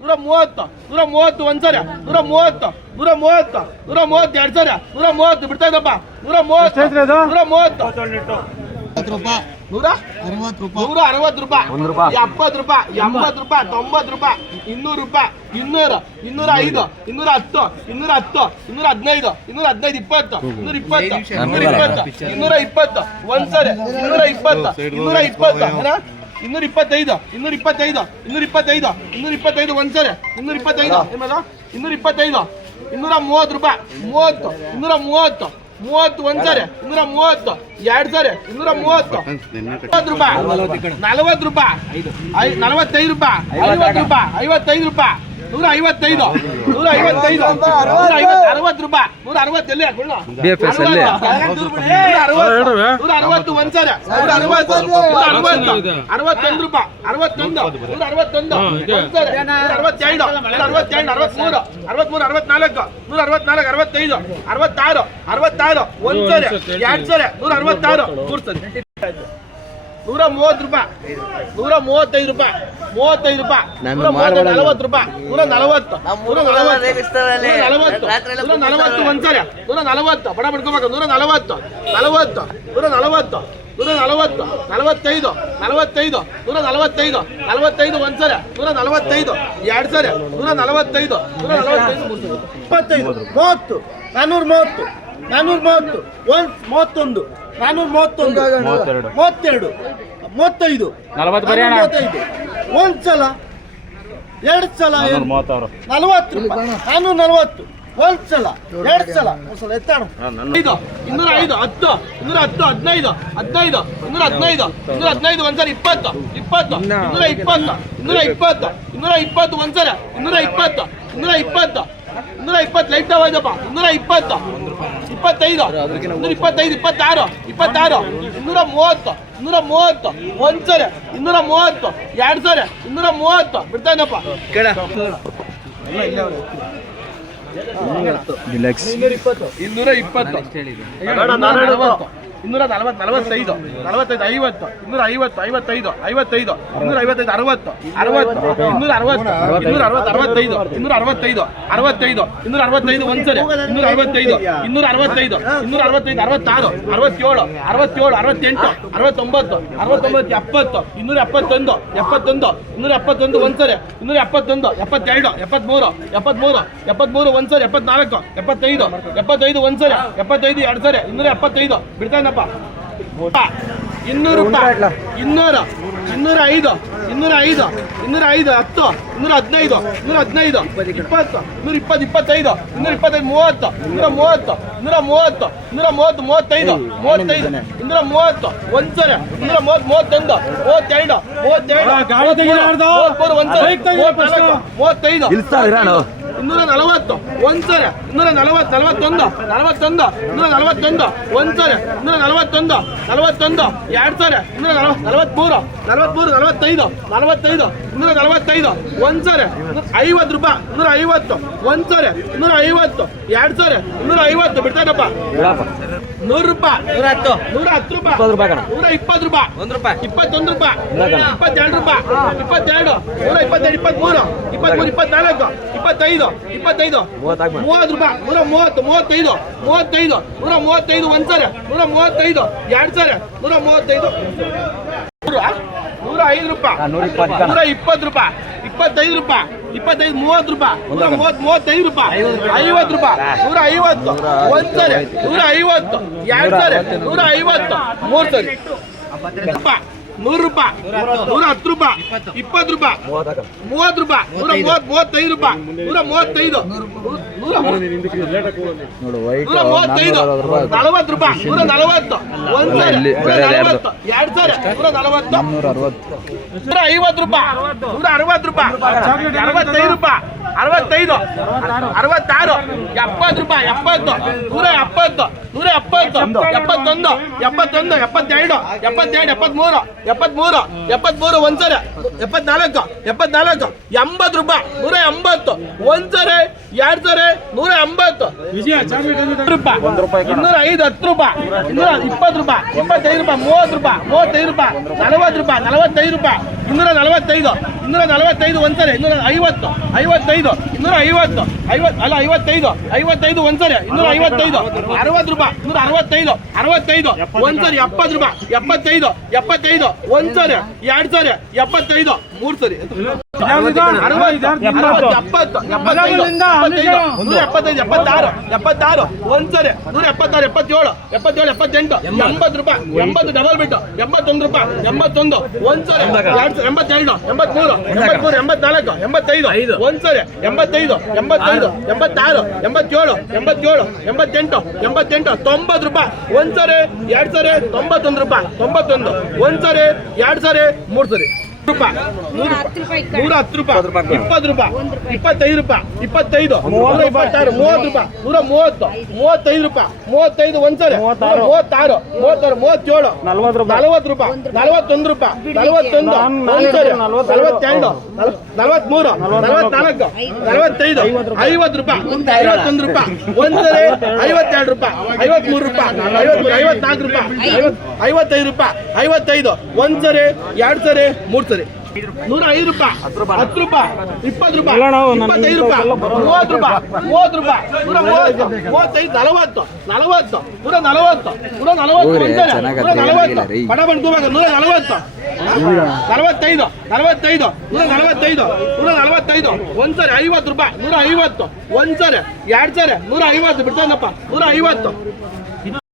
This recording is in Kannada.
130 ಒಂದ್ಸರಿ 130 2 ಸರಿ 130 ಬಿಡ್ತಾ ಇದ್ದಪ್ಪ 130 ರೂಪಾಯಿ 160 ರೂಪಾಯಿ 70 ರೂಪಾಯಿ 80 ರೂಪಾಯಿ 90 ರೂಪಾಯಿ 200 ರೂಪಾಯಿ 200 205 210 215 220 220 ಒಂದ್ಸರಿ 225 ಒಂದ್ಸರಿ 225 230 ರೂಪಾಯಿ 30 ಒಂದ್ಸರಿ 230 2 ಸರಿ 230 40 ರೂಪಾಯಿ 45 ರೂಪಾಯಿ 50 ರೂಪಾಯಿ 55 ರೂಪಾಯಿ 155 60 ರೂಪಾಯಿ 160 ಎಲ್ಲಿ 160 ಒಂದ್ಸರಿ 61 ರೂಪಾಯಿ 61 161 ಒಂದ್ಸರಿ 165 167 63 64 164 65 66 ಒಂದ್ಸರಿ 2 ಸರಿ 166 3 ಸರಿ 130 ರೂಪಾಯಿ 135 ರೂಪಾಯಿ 35 ರೂಪಾಯಿ 140 ರೂಪಾಯಿ 140 ಒಂದ್ಸರಿ 140 ಬಡ ಬಿಡ್ಕೋಬೇಕು 140 45 145 ಒಂದ್ಸರಿ 145 2 ಸರಿ 145 25 30 430 431 432 32 35 ಒಂದ್ಸಲ 2 ಸಲ 40 ರೂಪಾಯಿ 440 ಒಂದ್ಸಲ 2 ಸಲ ಎತ್ತಾಣ 205 10 210 15 215 ಒಂದ್ಸಲ 20 220 ಒಂದ್ಸಲ 220 ಲೈಟ್ ಹೋಯ್ತಪ್ಪ 220 25 26 230 ಒಂದ್ಸರಿ 230 2 ಸರಿ 230 ಬಿಡ್ತಾ ಇದ್ದಪ್ಪ 245 250 255 55 255 260 265 ಒಂದ್ಸರಿ 265 265 66 67 69 271 271 ಒಂದ್ಸರಿ 271 72 73 ಒಂದ್ಸರಿ 74 75 ಒಂದ್ಸರಿ 75 2 ಸರಿ 275 ಬಿಡ್ತಾ 200 ರೂಪಾಯಿ 200 205 205 205 10 215 215 20 120 25 225 30 130 35 230 ಒಂದ್ಸರಿ 230 32 35 240 ಒಂದ್ಸರಿ 241 ಒಂದ್ಸರಿ 241 2 ಸರಿ 243 245 ಒಂದ್ಸರಿ 50 ರೂಪಾಯಿ 150 ಒಂದ್ಸರಿ 250 2 ಸರಿ 250 ಬಿಡ್ತಾನಪ್ಪ 100 ರೂಪಾಯಿ 110 ರೂಪಾಯಿ 120 ರೂಪಾಯಿ 21 ರೂಪಾಯಿ 22 ರೂಪಾಯಿ 22 122 23 24 25 30 ರೂಪಾಯಿ 135 135 ಒಂದ್ಸರಿ 135 2 ಸರಿ 135 105 ರೂಪಾಯಿ 120 ರೂಪಾಯಿ 25 ರೂಪಾಯಿ 30 ರೂಪಾಯಿ 35 ರೂಪಾಯಿ 50 ರೂಪಾಯಿ 150 ಒಂದ್ಸರಿ 150 2 ಸರಿ 150 3 ಸರಿ 100 ರೂಪಾಯಿ 110 ರೂಪಾಯಿ 20 ರೂಪಾಯಿ 30 ರೂಪಾಯಿ 135 ರೂಪಾಯಿ 135 40 ರೂಪಾಯಿ 140 ಒಂದ್ಸರಿ 140 2 ಸರಿ 140 150 ರೂಪಾಯಿ 160 ರೂಪಾಯಿ 65 ರೂಪಾಯಿ 65 66 70 ರೂಪಾಯಿ 70 170 170 71 72 73 73 ಒಂದ್ಸರಿ 74 80 ರೂಪಾಯಿ 180 ಒಂದ್ಸರಿ 2 ಸರಿ 180 ರೂಪಾಯಿ 205 10 ರೂಪಾಯಿ 220 ರೂಪಾಯಿ 25 ರೂಪಾಯಿ 30 ರೂಪಾಯಿ 35 ರೂಪಾಯಿ 40 ರೂಪಾಯಿ 45 ರೂಪಾಯಿ 245 ಒಂದ್ಸರಿ 250 55 250 ಅಲ್ಲ 55 ಒಂದ್ಸರಿ 255 60 ರೂಪಾಯಿ 165 65 ಒಂದ್ಸರಿ 70 ರೂಪಾಯಿ 75 ಒಂದ್ಸರಿ 2 ಸರಿ 75 3 ಸರಿ 60 70 75 76 ಒಂದ್ಸರಿ 176 77 78 ರೂಪಾಯಿ 80 ಡಬಲ್ ಬಿಟ್ಟು 81 ರೂಪಾಯಿ 81 ಒಂದ್ಸರಿ 82 83 84 85 ಒಂದ್ಸರಿ 85 86 87 90 ರೂಪಾಯಿ ಒಂದ್ಸರಿ 2 ಸರಿ 91 ರೂಪಾಯಿ 91 ಒಂದ್ಸರಿ 2 ಸರಿ 3 ಸರಿ ರೂಪಾಯಿ 110 ರೂಪಾಯಿ 20 ರೂಪಾಯಿ 25 ರೂಪಾಯಿ 25 126 30 ರೂಪಾಯಿ 130 35 ರೂಪಾಯಿ 35 ಒಂದ್ಸರಿ 36 37 40 ರೂಪಾಯಿ 41 ರೂಪಾಯಿ 41 ಒಂದ್ಸರಿ 42 43 44 45 50 ರೂಪಾಯಿ 51 ರೂಪಾಯಿ ಒಂದ್ಸರಿ 52 ರೂಪಾಯಿ 53 ರೂಪಾಯಿ 54 ರೂಪಾಯಿ 55 ರೂಪಾಯಿ 55 ಒಂದ್ಸರಿ 2 ಸರಿ 3 ಸರಿ 105 ರೂಪಾಯಿ 10 ರೂಪಾಯಿ 20 ರೂಪಾಯಿ 25 ರೂಪಾಯಿ 30 ರೂಪಾಯಿ 30 ರೂಪಾಯಿ 130 35 40 140 ಪಡ ಬಂದ್ಕೋಬೇಕು 140 45 145 ಒಂದ್ಸರಿ 50 ರೂಪಾಯಿ 150 ಒಂದ್ಸರಿ 2 ಸರಿ 150 ಬಿಡ್ತಾನಪ್ಪ 150